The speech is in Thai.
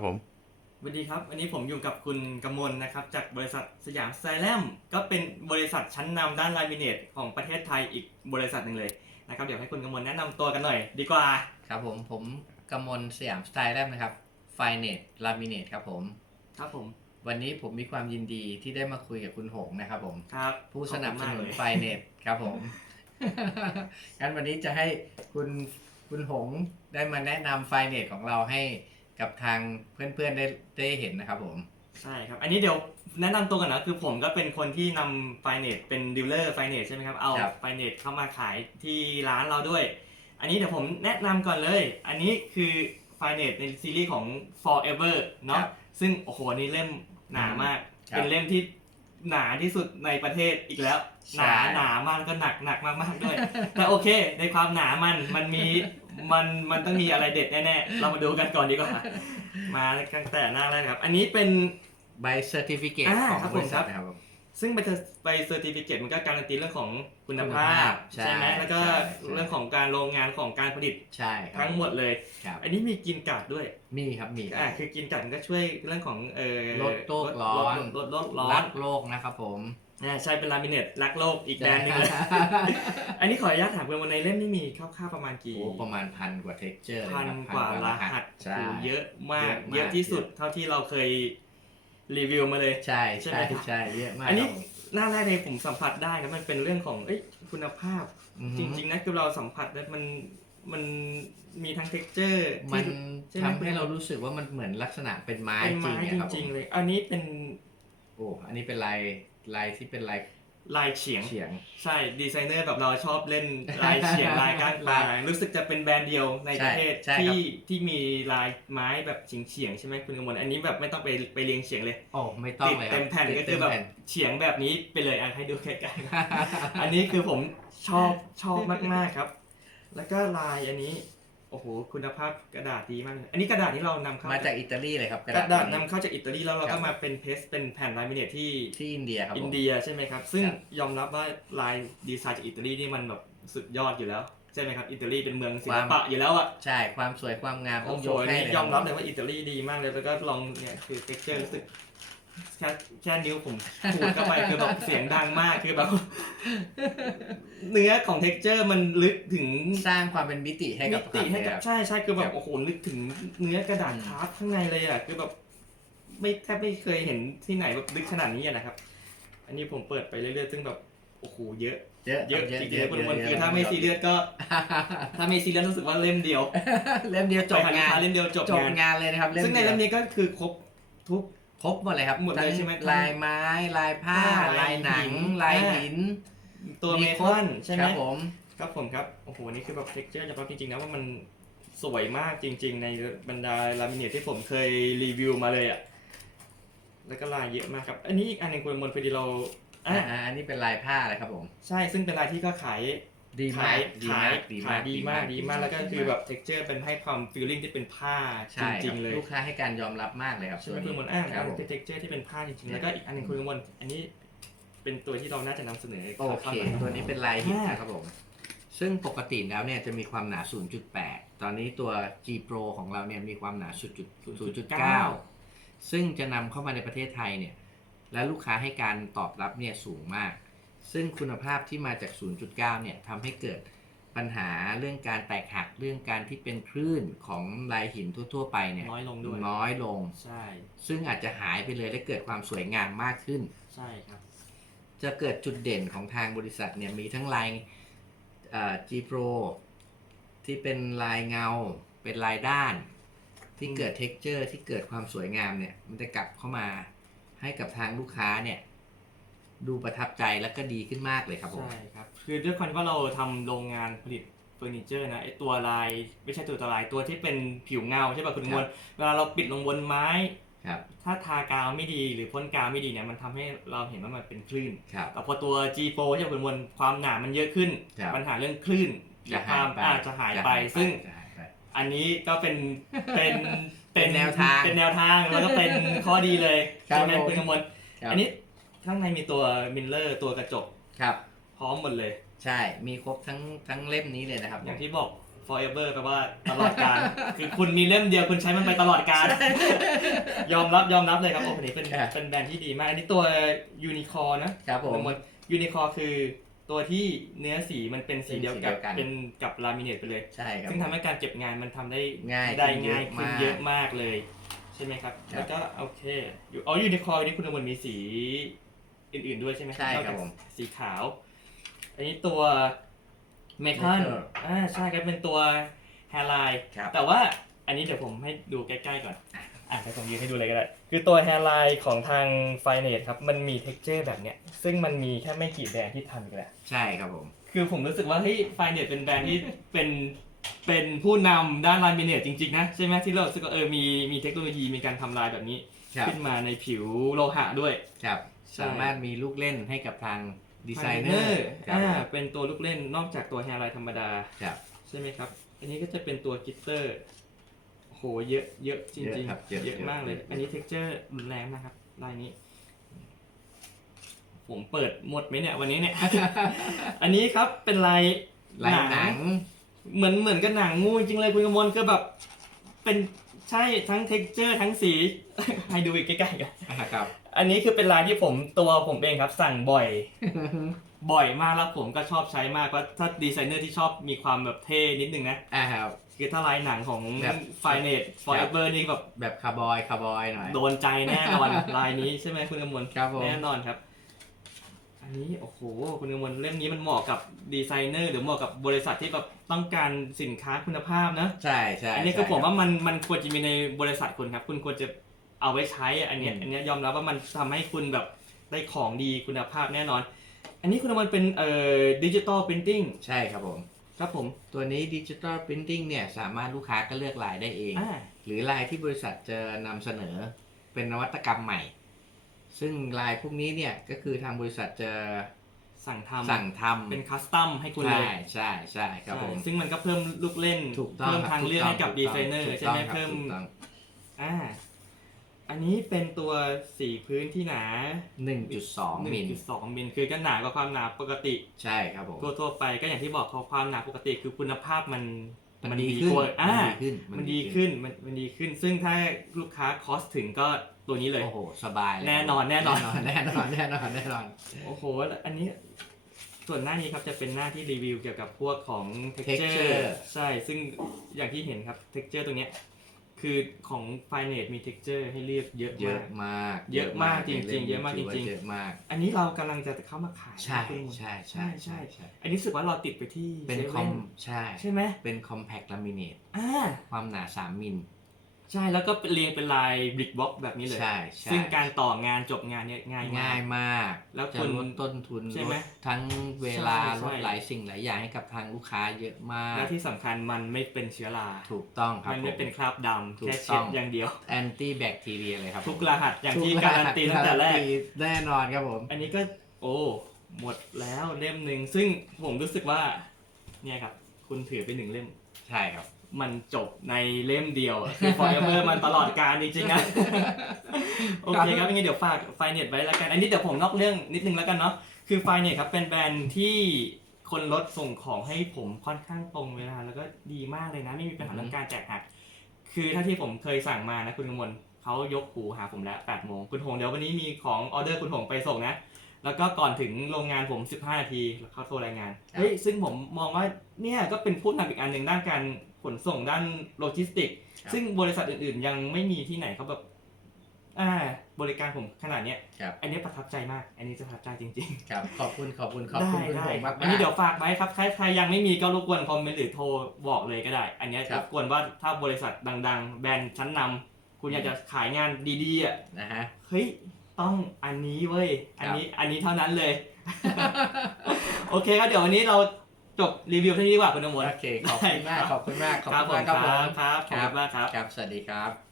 ครับผมสวัสดีครับ วันนี้ผมอยู่กับคุณกมลนะครับ จากบริษัทสยามไซแลมก็เป็นบริษัทชั้นนำด้านลามิเนตของประเทศไทยอีกบริษัทหนึ่งเลยนะครับเดี๋ยวให้คุณกมลแนะนำตัวกันหน่อย ดีกว่าครับผมผมกมลสยามสไตล์แลบนะครับไฟเนตลามิเนตครับผมครับผม วันนี้ผมมีความยินดีที่ได้มาคุยกับคุณหงนะครับผมครับผู้สนับสนุนขอบคุณไฟมากเลยเนตครับผมงั้นวันนี้จะให้คุณคุณหงได้มาแนะนำไฟเนตของเราให้ กับทางเพื่อนๆได้ได้เห็นนะครับผม ใช่ครับ อันนี้เดี๋ยวแนะนำตัวกันนะคือผมก็เป็นคนที่นำไฟเนตเป็นดีลเลอร์ไฟเนตใช่ไหมครับ เอาครับ ไฟเนตเข้ามาขายที่ร้านเราด้วย อันนี้เดี๋ยวผมแนะนำก่อนเลย อันนี้คือไฟเนตในซีรีส์ของ forever เนาะซึ่งโอ้โหนี่เล่มหนามาก ครับเป็นเล่มที่หนาที่สุดในประเทศอีกแล้ว ใช่ หนาหนามากแล้วก็หนักหนักมากๆด้วย แต่โอเค ในความหนามันมันมี มันมันต้องมีอะไรเด็ดแน่ๆ เรามาดูกันก่อนดีกว่า มาตั้งแต่หน้าแรกครับ อันนี้เป็น ใบเซอร์ติฟิเคตอ่าของครับบผมริคษัรัทบนะครับผม ซึ่งใบใบเซอร์ติฟิเคตมันก็การันตีเรื่องของคุณภาคุณภาพพใช่ใช่ไหมแล้วก็ใช่ใช่ เรื่องของการโรงงานของการผลิตใช่ครับทั้งหมดเลย ครับอันนี้มีกินกาดด้วยมีครับมีคอ่ารับคือกินกาดมันก็ช่วยเรื่องของเอ่อลดโลกร้อน ลดลดโลกร้อรัน กโลกนะครับผม อ่าใช่เป็นลามิเนตรักโลกอีกแบรนด์หนึงเลย อันนี้ขออนุญาตถามเพื่อนวันในเล่มนี่มีคร่าวๆประมาณกี่ โอ้ประมาณพันกว่าเท็กเจอร์พันครับกว่ารหัสใช่ โอ้เยอะมาก เยอะมากเยอะที่สุดเท่าที่เราเคยรีวิวมาเลย ใช่ใช่ไหใช่มครับใช่เยอะมากอันนี้ครับผมหน้าแรกเลยผมสัมผัสได้นะมันเป็นเรื่องของเอ้ยคุณภาพ อือฮึจริงๆนะคือเราสัมผัสแล้วมันมันมีทั้งเท็กเจอร์มันใช่ไหมทำให้เรารู้สึกว่ามันเหมือนลักษณะเป็นไม้เป็นจริไม้งจอะครับผริงม ๆเลย อันนี้เป็นโอ้อันนี้เป็นลายลายที่เป็นลายลายเฉียง เฉียง ใช่ดีไซเนอร์แบบเราชอบเล่นลายเฉียงลายก้านปลาลายรู้สึกจะเป็นแบรนด์เดียวในประเทศใช่ใช่ครับ ที่ที่มีลายไม้แบบเฉียงเฉียงๆใช่ไหมคุณกมลอันนี้แบบไม่ต้องไปไปเรียงเฉียงเลยโอ้ไม่ต้องติดเลยครัเต็มแผ่นติดก็เต็คือมแบบแผ่นเฉียงแบบนี้ไปเลยอะให้ดูใกล้ๆ อันนี้คือผมชอบชอบมาก ๆ ครับ แล้วก็ลายอันนี้ โอ้โหคุณภาพกระดาษดีมากเลยอันนี้กระดาษที่เรานำเข้ามาจากอิตาลีเลยครับกระดาษนี้นำเข้าจากอิตาลีแล้วเราครัก็บมาเป็นเพสเป็นแผ่นลามิเนตที่ที่อินเดียครับผมอินเดียใช่ไหมครับ ซึ่งครับยอมรับว่าลายดีไซน์จากอิตาลีนี่มันแบบสุดยอดอยู่แล้วใช่ไหมครับอิตาลีเป็นเมืองศิลปะอยู่แล้วอะใช่ความสวยความงามต้โอ้องโหยกให้นี่เลยยอมรับคเลยว่าอิตาลีดีมากเลยแล้วก็ลองเนี่ยคือเท็กเจอร์รู้สึก แค่แค่นิ้วผมขูดเข้าไปคือแบบเสียงดังมากคือแบบเนื้อของเท็กเจอร์มันลึกถึงสร้างความเป็นมิติให้มิกับติให้กับภาพเลยครับใช่ใช่คือแบครับบโอ้โหลึกถึงเนื้อกระดาษอืมคราฟข้างในเลยอะคือแบบไม่แทบไม่เคยเห็นที่ไหนแบบลึกขนาดนี้อะนะครับ อันนี้ผมเปิดไปเรื่อยๆซึ่งแบบโอ้โหเยอะเยอะเยอะเยอะจริงเยอะๆคนคนเยะคือถ้าไม่ซีเรียสก็ ถ้าไม่ซีเรียสรู้สึกว่าเล่มเดียว เล่มเดียวจบไปหงานลูกค้เล่มเดียวจบจบงานงานเลยนะครับซึ่งในเล่มดียวนี้ก็คือครบทุก ครบหมดเลยครับหมดเลยทั้งใช่ไหมลายไม้ลายผ้าผ้าลายหนังลาลายยหินหินตัวเมคทัรบลใช่ไหม ครับผม ครับผมครับ โอ้โห นี่คือแบบเท็กเจอร์จะบอกจริงๆนะว่ามันสวยมากจริง ๆ ในบรรดาลามิเนตที่ผมเคยรีวิวมาเลยอะ แล้วก็ลายเยอะมากครับ อันนี้อีกอันหนึ่งคุณมนพอดีเราอะอ่าอันนี้เป็นลายผ้าเลยครับผม ใช่ ซึ่งเป็นลายที่ก็ขาย ดีขามายกขามายกดีายกขามดีมากดีมากแล้วก็คือแบบเท็กเจอร์เป็นให้ความฟีลลิ่งที่เป็นผ้าจใช่คริรับงๆเลยลูกค้าให้การยอมรับมากเลยครับใช่ไหมตัวคุณนี้มนอะครับผม เป็นเท็กเจอร์ที่เป็นผ้าจริงๆแล้วก็อีกอันหนึ่งคุณมนอันนี้เป็นตัวที่เราน่าจะนำเสนอโอเคตัวนี้เป็นลายหินนะครับผม ซึ่งปกติแล้วเนี่ยจะมีความหนา 0.8 ตอนนี้ตัว G Pro ของเราเนี่ยมีความหนา 0.9 ซึ่งจะนำเข้ามาในประเทศไทยเนี่ย และลูกค้าให้การตอบรับเนี่ยสูงมาก ซึ่งคุณภาพที่มาจาก 0.9 เนี่ยทำให้เกิดปัญหาเรื่องการแตกหักเรื่องการที่เป็นคลื่นของลายหินทั่ว ๆ ไปเนี่ยน้อยลงด้วย น้อยลง ใช่ ซึ่งอาจจะหายไปเลยและเกิดความสวยงามมากขึ้น ใช่ครับ จะเกิดจุดเด่นของทางบริษัทเนี่ยมีทั้งลายเอ่อ G Pro ที่เป็นลายเงา เป็นลายด้าน ที่เกิด texture ที่เกิดความสวยงามเนี่ยมันจะกลับเข้ามาให้กับทางลูกค้าเนี่ย ดูประทับใจและก็ดีขึ้นมากเลยครับผมใช่ครับ คือด้วยความที่ว่าเราทำโรงงานผลิตเฟอร์นิเจอร์นะไอตัวลายไม่ใช่ตัวตัวลายตัวที่เป็นผิวเงาใช่ป่ะคุณมวลเวลาเราปิดลงบนไม้ ครับ ถ้าทากาวไม่ดีหรือพ่นกาวไม่ดีเนี่ยมันทำให้เราเห็นว่ามันเป็นคลื่น ครับ แต่พอตัว G Pro ใช่ป่ะคุณมวลความหนามันเยอะขึ้น ครับปัญหาเรื่องคลื่นหรือความอาจจะหายไป ซึ่งจะหายไป อันนี้ก็เป็นเป็นเป็นแนวทางเป็นแนวทางแล้วก็เป็นข้อดีเลยครับใช่ไหมผม คุณกมล ครับอันนี้ ข้างในมีตัวมิลเลอร์ตัวกระจกครับ พร้อมหมดเลย ใช่มีครบทั้งทั้งเล่มนี้เลยนะครับอย่างที่บอก forever แปลว่าตลอดกาลคือคุณมีเล่มเดียวคุณใช้มันไปตลอดกาลยอมรับยอมรับเลยครับโอ้คนนี้เป็นครับเป็นแบรนด์ที่ดีมากอันนี้ตัวยูนิคอร์นะครับผมยูนิคอร์คือตัวที่เนื้อสีมันเป็นสีเดียวกับเป็นสีเดียวกันเป็นกับลามิเนตไปเลยใช่ครับซึ่งทำให้การเก็บงานมันทำได้ง่ายได้ขึ้นง่ายขึ้นเยเยอะอะมากมากเลย ใช่ไหมครับครับ แล้วก็โอเคอยู่อ๋อยูนิคอร์นี่คุณอมนมีสี อื่นๆด้วยใช่ไหมใช่ครับนอกจากผมสีขาว อันนี้ตัวเมทัล Metal อ่าใช่ครับเป็นตัวแฮร์ไลน์ครับ แต่ว่าอันนี้เดี๋ยวผมให้ดูใกล้ๆก่อน อะเดี๋ยวผมยืนให้ดูเลยก็ได้ คือตัวแฮร์ไลน์ของทางไฟเนตครับ มันมีเท็กเจอร์แบบเนี้ย ซึ่งมันมีแค่ไม่กี่แบรนด์ที่ทำอีกแล้ว ใช่ครับผม คือผมรู้สึกว่าเฮ้ยไฟเนตเป็นแบรนด์ที่เป็นเป็นผู้นำด้านลายมิเนตจริงๆนะ ใช่ไหมที่เรารู้สึกว่าเออมีมีเทคโนโลยีมีการทำลายแบบนี้ ครับ ขึ้นมาในผิวโลหะด้วย ครับ ใช่ สามารถมีลูกเล่นให้กับทางดีไซเนอ Designer ร์ครับอ่าเป็นตัวลูกเล่นนอกจากตัวแฮร์ไลน์ธรรมดา ครับใช่ไหมครับ อันนี้ก็จะเป็นตัวกิตเตอร์โหเยอะเยอะจริงเยอะครับเยอะๆเยอะมากเลยเยอะอันนี้เท็กเจอร์รุนแรงนะครับ ลายนี้ ผมเปิดหมดไหมเนี่ย วันนี้เนี่ย อันนี้ครับเป็นลายลายหนัง เหมือนเหมือนกับหนังงูจริงๆเลยคุณกมลคือแบบ เป็น ใช่ทั้งเท็กเจอร์ทั้งสี ให้ดูอีกใกล้ๆกันครับ อันนี้คือเป็นลายที่ผมตัวผมเองครับ สั่งบ่อย บ่อยมากแล้วผมก็ชอบใช้มากเพราะถ้าดีไซเนอร์ที่ชอบมีความแบบเท่นิดนึงนะ อ่าครับ คือถ้าลายหนังของแบบไฟเนตฟอร์เอเวอร์นี่แบบแบบคาร์บอยคาร์บอยหน่อย โดนใจแน่นอนลายนี้ใช่ไหมคุณกมลครับผม แน่นอนครับอั นนี้โอ้โหคุณกมลเล่มนี้มันเหมาะกับดีไซเนอร์หรือเหมาะกับบริษัทที่แบบต้องการสินค้าคุณภาพนะใช่ใช่อันนี้ก็ใช่ผมครับว่ามันมันควรจะมีในบริษัทคุณครับ คุณควรจะเอาไว้ใช้อะอันเนี้ยอืมอันเนี้ยยอมรับว่ามันทำให้คุณแบบได้ของดีคุณภาพแน่นอน อันนี้คุณมันเป็นเอ่อดิจิตอลพิมพ์ติ้งใช่ครับผมครับผมตัวนี้ดิจิ t a ล Printing เนี่ยสามารถลูกค้าก็เลือกลายได้เองอ่าหรือลายที่บริษัทจะนำเสนอเป็นนวัตกรรมใหม่ ซึ่งลายพวกนี้เนี่ยก็คือทางบริษัทจะสั่งทำสั่งทำเป็นคัสตัมให้คุณเลใช่ยใช่ใช่ครับผมใช่ซึ่งมันก็เพิ่มลูกเล่นถูกต้องเพิ่มครับทางเลือกให้กับถูดีต้งไซเนอร์ถูกใช่ต้ไหมงครับเพิ่มถูกต้องอ่า อันนี้เป็นตัวสีพื้นที่หนา1.2มิล1.2มิลคือก็หนากว่าความหนาปกติใช่ครับผมทั่วๆไปก็อย่างที่บอกเขาความหนาปกติคือคุณภาพมันมันดีขึ้นกว่าอ่า มันดีขึ้นมันดีขึ้นมันมันดีขึ้น ซึ่งถ้าลูกค้าคอสถึงก็ ตัวนี้เลย โอ้โห สบายเลยแน่นอนแน่นอน แน่นอนแน่นอนแน่นอน โอ้โหแล้วอันนี้ ส่วนหน้านี้ครับจะเป็นหน้าที่รีวิวเกี่ยวกับพวกของ texture Texture ใช่ ซึ่งอย่างที่เห็นครับ texture ตรงเนี้ยคือของ f i n e t มี texture ให้เลือกเยอะเยมาอะก มากเยอะมากจริงๆเยอะมากจริงๆเยอะมาก อันนี้เรากำลังจะเข้ามาขายใช่ คุณใช่ใช่ใช่ ใช่อันนี้รู้สึกว่าเราติดไปที่เป็นคอม7ใช่ ใช่ไหมเป็น compact laminate อ่า ความหนา 3 มิล ใช่แล้วก็เรียงเป็นลาย brick box แบบนี้เลย ใช่ใช่ซึ่งการต่องานจบงานเนี่ยง่ายมาก ง่ายมากแล้วจะคุณลดต้นทุนใช่ลไหมดทั้งเวลาใช่ใช่ ลดหลายสิ่งหลายอย่างให้กับทางลูกค้าเยอะมากและที่สำคัญมันไม่เป็นเชื้อรา ถูกต้องครับมันไม่เป็นคราบดำถูกแค่ต้เช็อดงอย่างเดียว แอนตี้แบคทีเรียเลยครับทุกผมรหัสอย่างที่ทุการันตีตั้งแต่แรกการันตีแน่นอนครับผม อันนี้ก็โอ้หมดแล้วเล่มหนึ่งซึ่งผมรู้สึกว่า เนี่ยครับ คุณถือไปหนึ่งเล่ม ใช่ครับ มันจบในเล่มเดียวอะคือ forever มันตลอดการจริงๆนะ โอเคครับยังไงเดี๋ยวฝากไฟเน็ตไว้แล้วกัน อันนี้เดี๋ยวผมนอกเรื่องนิดนึงแล้วกันเนาะคือไฟเน็ตครับเป็นแบรนด์ที่คนรถส่งของให้ผมค่อนข้างตรงเวลาแล้วก็ดีมากเลยนะไม่มีปัญหาอือฮึเรื่องการแจกหัก คือถ้าที่ผมเคยสั่งมานะคุณกมลเขายกหูหาผมแล้ว8โมงคุณหงเดี๋ยววันนี้มีของออเดอร์คุณหงไปส่งนะแล้วก็ก่อนถึงโรงงานผม 15 นาทีเขาโทรรายงานเฮ้ยซึ่งผมมองว่าเนี่ยก็เป็นผู้นำอีกอันหนึ่งด้านการ ขนส่งด้านโลจิสติก ครับ ซึ่งบริษัทอื่นๆ ยังไม่มีที่ไหนเขาแบบอ่าบริการผมขนาดเนี้ย ครับอันนี้ประทับใจมาก อันนี้ประทับใจจริงครับขอบคุณขอบคุณขๆอบคุณได้คุณได้ผมครัมาบกอันนี้เดี๋ยวฝากไว้ครับ ใครใครยังไม่มีก็รบกวนคอมเมนต์หรือโทรบอกเลยก็ได้ อันเนี้ยครัรบ บกวนว่าถ้าบริษัทดัง ๆ แบรนด์ชั้นนำคุณอยากจะขายงานดีๆอะ นะฮะ เฮ้ย ต้องอันนี้เว้ย อันนี้ อันนี้เท่านั้นเลย โอเคครับ เดี๋ยววันนี้เรา จบรีวิวเท่านี้ดีกว่าคุณอมรโอเคขอบคุณมากขอบคุณมากขอบครับคุณผมมากครับผมครับขอบครัคุบณมากครับ ครับ สวัสดีครับ